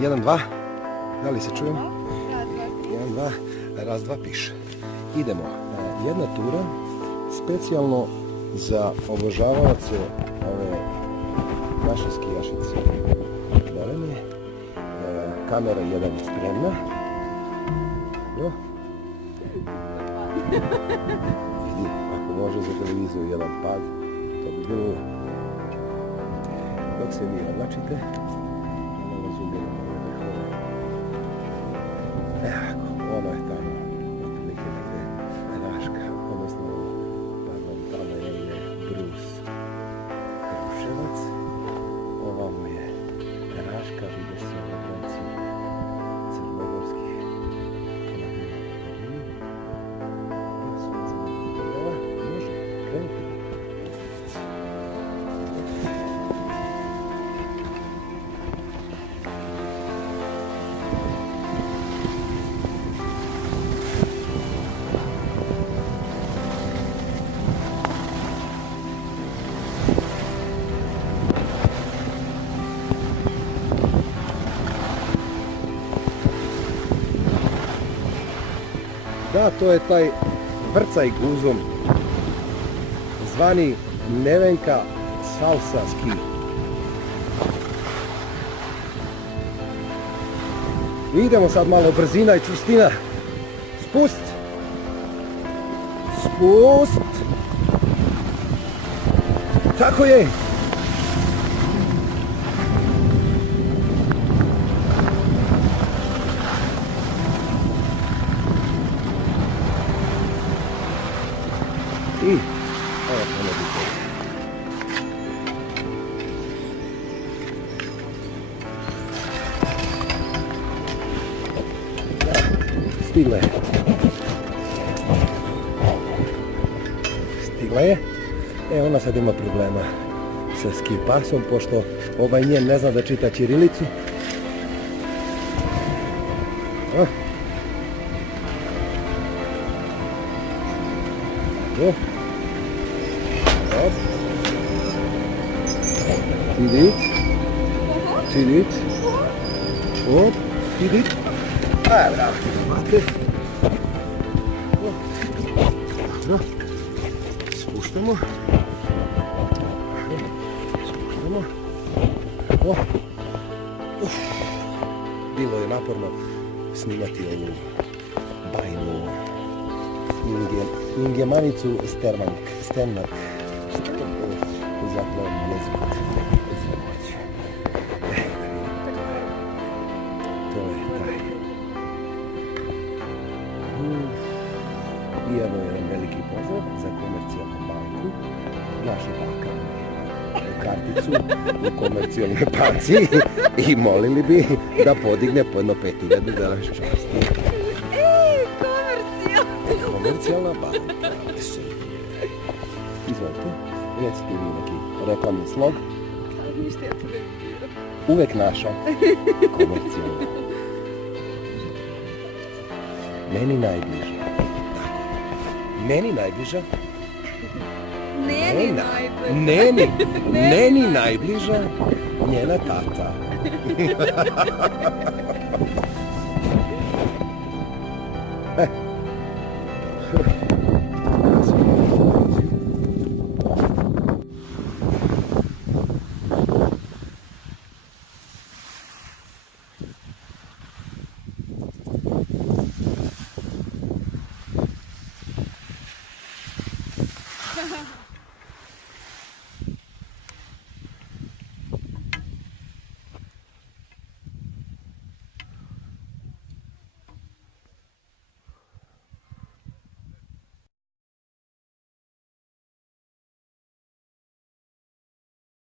1, 2. Da li se čujemo? 1, 2. Raz, dva, piše. Idemo. Jedna tura specijalno za obožavaoce ove naše skijašice. Belene. Kamera 1 je spremna. Jo. Vidi, ako može za televiziju jedan pad, to bi bilo. Dok se vi odlačite, nalazimo ove vrhove. Evo, ono je tamo, otprilike negde Raška, odnosno, pardon, tamo je Brus Kruševac, ovamo je Raška, vide se na granici crnogorskih može krenuti. Da, to je taj vrcaj guzom, zvani Nevenka salsa ski. Idemo sad malo brzina i čvrstina. Spust. Spust. Tako je. I evo to ne biti. Stigle. Stigla je. Ona sad ima problema sa ski pasom, pošto njen ne zna da čita ćirilicu. Hop. Tidit. Hop. Tidit. Bravo. Mate. Dobro. Spuštamo. Bilo je naporno snimati ovu bajnu Ingemanicu Stenmark. Zapravo jezik. To je taj. I evo jedan veliki pozdrav za Komercijalnu banku. Naša banka karticu u Komercijalnoj banci i molili bi da podigne po jedno 5.000 za naše časti. Komercijalna banka. Izvolite, recite vi neki reklamni slog. Ništa ja to ne vidim. Uvek naša komercijalna. Meni najbliža. Meni najbliža. Neni najbliža njena tata.